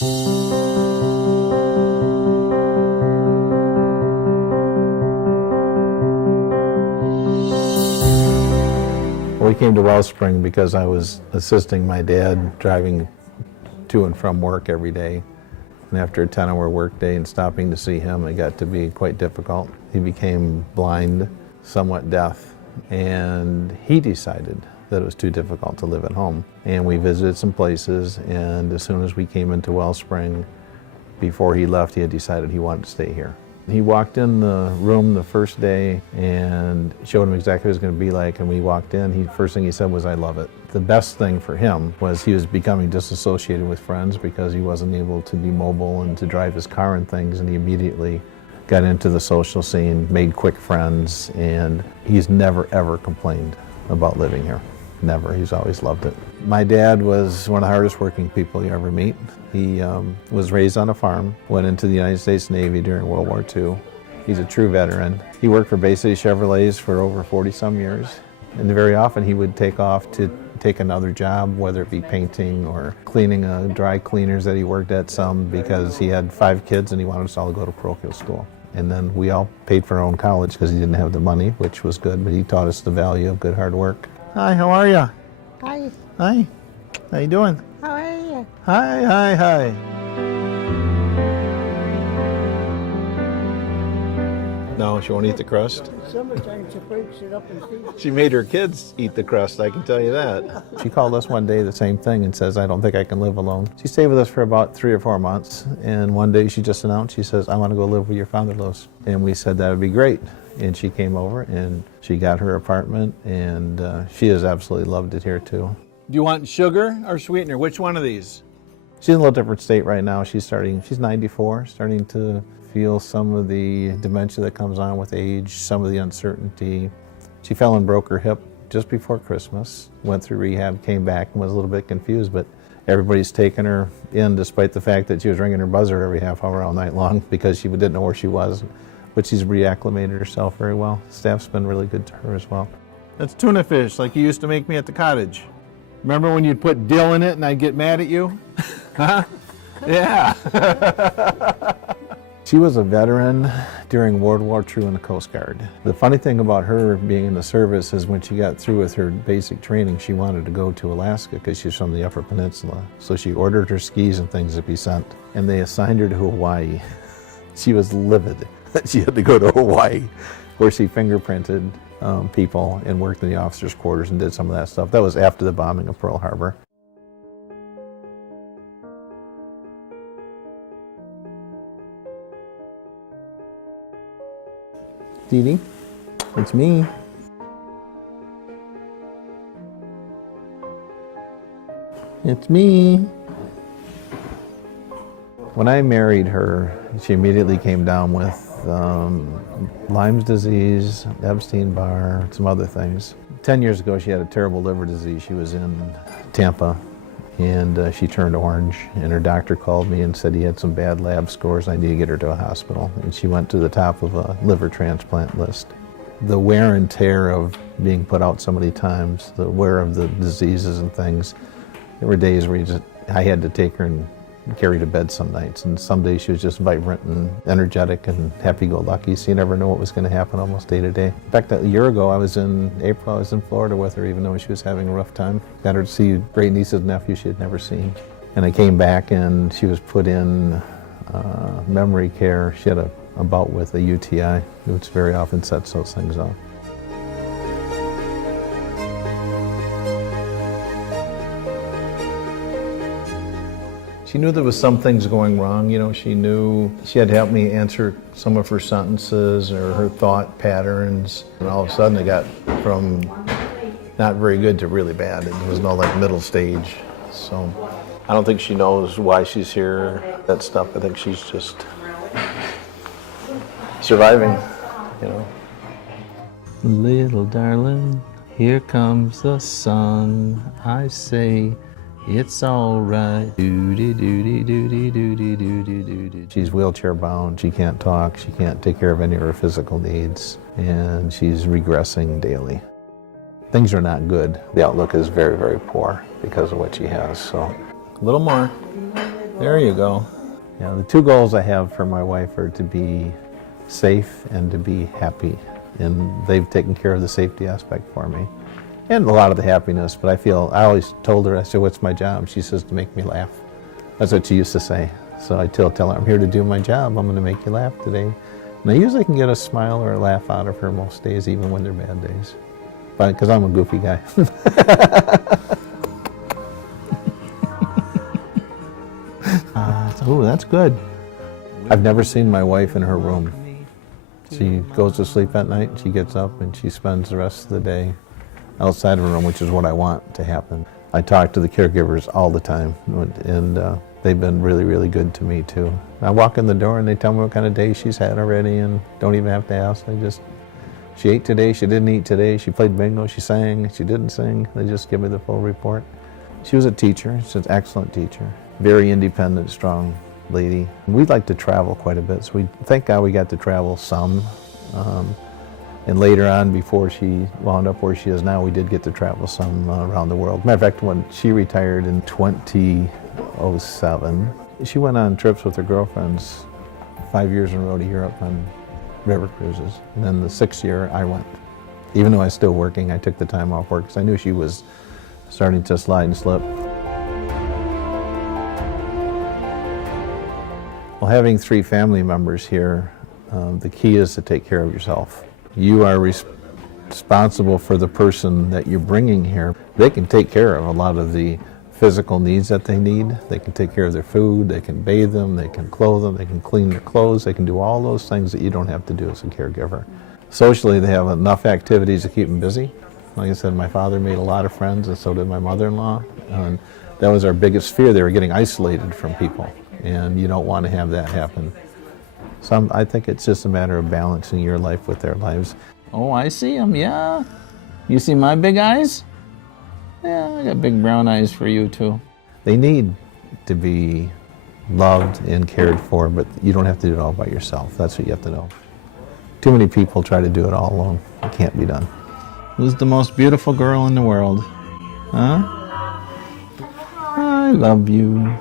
We came to Wellspring because I was assisting my dad driving to and from work every day. And after a 10-hour workday and stopping to see him, it got to be quite difficult. He became blind, somewhat deaf, and he decided that it was too difficult to live at home. And we visited some places, and as soon as we came into Wellspring, before he left, he had decided he wanted to stay here. He walked in the room the first day and showed him exactly what it was going to be like, and when he walked in, first thing he said was, "I love it." The best thing for him was he was becoming disassociated with friends because he wasn't able to be mobile and to drive his car and things, and he immediately got into the social scene, made quick friends, and he's never ever complained about living here. Never. He's always loved it. My dad was one of the hardest working people you ever meet. He was raised on a farm, went into the United States Navy during World War II. He's a true veteran. He worked for Bay City Chevrolets for over 40-some years, and very often he would take off to take another job, whether it be painting or cleaning dry cleaners that he worked at some, because he had 5 kids and he wanted us all to go to parochial school. And then we all paid for our own college because he didn't have the money, which was good, but he taught us the value of good hard work. Hi, how are you? Hi. Hi. How you doing? How are you? Hi, hi, hi. No, she won't eat the crust? Summertime, she breaks it up and feeds. She made her kids eat the crust, I can tell you that. She called us one day the same thing and says, "I don't think I can live alone." She stayed with us for about 3 or 4 months, and one day she just announced, she says, "I want to go live where your father lives." And we said that would be great. And she came over and she got her apartment, and she has absolutely loved it here too. Do you want sugar or sweetener? Which one of these? She's in a little different state right now. She's 94, starting to feel some of the dementia that comes on with age, some of the uncertainty. She fell and broke her hip just before Christmas, went through rehab, came back and was a little bit confused, but everybody's taken her in despite the fact that she was ringing her buzzer every half hour all night long because she didn't know where she was. But she's reacclimated herself very well. Staff's been really good to her as well. That's tuna fish, like you used to make me at the cottage. Remember when you'd put dill in it and I'd get mad at you? Huh? Yeah. She was a veteran during World War II in the Coast Guard. The funny thing about her being in the service is when she got through with her basic training, she wanted to go to Alaska because she's from the Upper Peninsula. So she ordered her skis and things to be sent, and they assigned her to Hawaii. She was livid that she had to go to Hawaii, where she fingerprinted people and worked in the officers' quarters and did some of that stuff. That was after the bombing of Pearl Harbor. Dee Dee, it's me. It's me. When I married her, she immediately came down with Lyme's disease, Epstein-Barr, some other things. 10 years ago, she had a terrible liver disease. She was in Tampa, and she turned orange, and her doctor called me and said he had some bad lab scores. I need to get her to a hospital, and she went to the top of a liver transplant list. The wear and tear of being put out so many times, the wear of the diseases and things, there were days where I had to take her and carry to bed some nights, and some days she was just vibrant and energetic and happy-go-lucky, so you never know what was going to happen almost day to day. In fact, a year ago, I was in Florida with her, even though she was having a rough time. Got her to see great nieces and nephews she had never seen. And I came back and she was put in memory care. She had a bout with a UTI, which very often sets those things off. She knew there was some things going wrong. You know, she knew she had to help me answer some of her sentences or her thought patterns. And all of a sudden it got from not very good to really bad. There was no like middle stage. So I don't think she knows why she's here, that stuff. I think she's just surviving, you know. Little darling, here comes the sun. I say, it's all right. She's wheelchair bound. She can't talk. She can't take care of any of her physical needs, and she's regressing daily. Things are not good. The outlook is very, very poor because of what she has. So, a little more. There you go. Yeah, the two goals I have for my wife are to be safe and to be happy. And they've taken care of the safety aspect for me. And a lot of the happiness, but I always told her, I said, what's my job? She says, to make me laugh. That's what she used to say. So I tell her, I'm here to do my job. I'm going to make you laugh today. And I usually can get a smile or a laugh out of her most days, even when they're bad days. But because I'm a goofy guy. Oh, that's good. I've never seen my wife in her room. She goes to sleep at night, she gets up, and she spends the rest of the day outside of her room, which is what I want to happen. I talk to the caregivers all the time, and they've been really, really good to me, too. I walk in the door, and they tell me what kind of day she's had already, and don't even have to ask. She ate today, she didn't eat today, she played bingo, she sang, she didn't sing. They just give me the full report. She was a teacher, she's an excellent teacher. Very independent, strong lady. We'd like to travel quite a bit, so thank God we got to travel some. And later on, before she wound up where she is now, we did get to travel some around the world. Matter of fact, when she retired in 2007, she went on trips with her girlfriends 5 years in a row to Europe on river cruises. And then the 6th year, I went. Even though I was still working, I took the time off work because I knew she was starting to slide and slip. Well, having 3 family members here, the key is to take care of yourself. You are responsible for the person that you're bringing here. They can take care of a lot of the physical needs that they need. They can take care of their food, they can bathe them, they can clothe them, they can clean their clothes, they can do all those things that you don't have to do as a caregiver. Socially, they have enough activities to keep them busy. Like I said, my father made a lot of friends, and so did my mother-in-law. And that was our biggest fear. They were getting isolated from people, and you don't want to have that happen. So I think it's just a matter of balancing your life with their lives. Oh, I see them, yeah. You see my big eyes? Yeah, I got big brown eyes for you, too. They need to be loved and cared for, but you don't have to do it all by yourself. That's what you have to know. Too many people try to do it all alone. It can't be done. Who's the most beautiful girl in the world? Huh? I love you.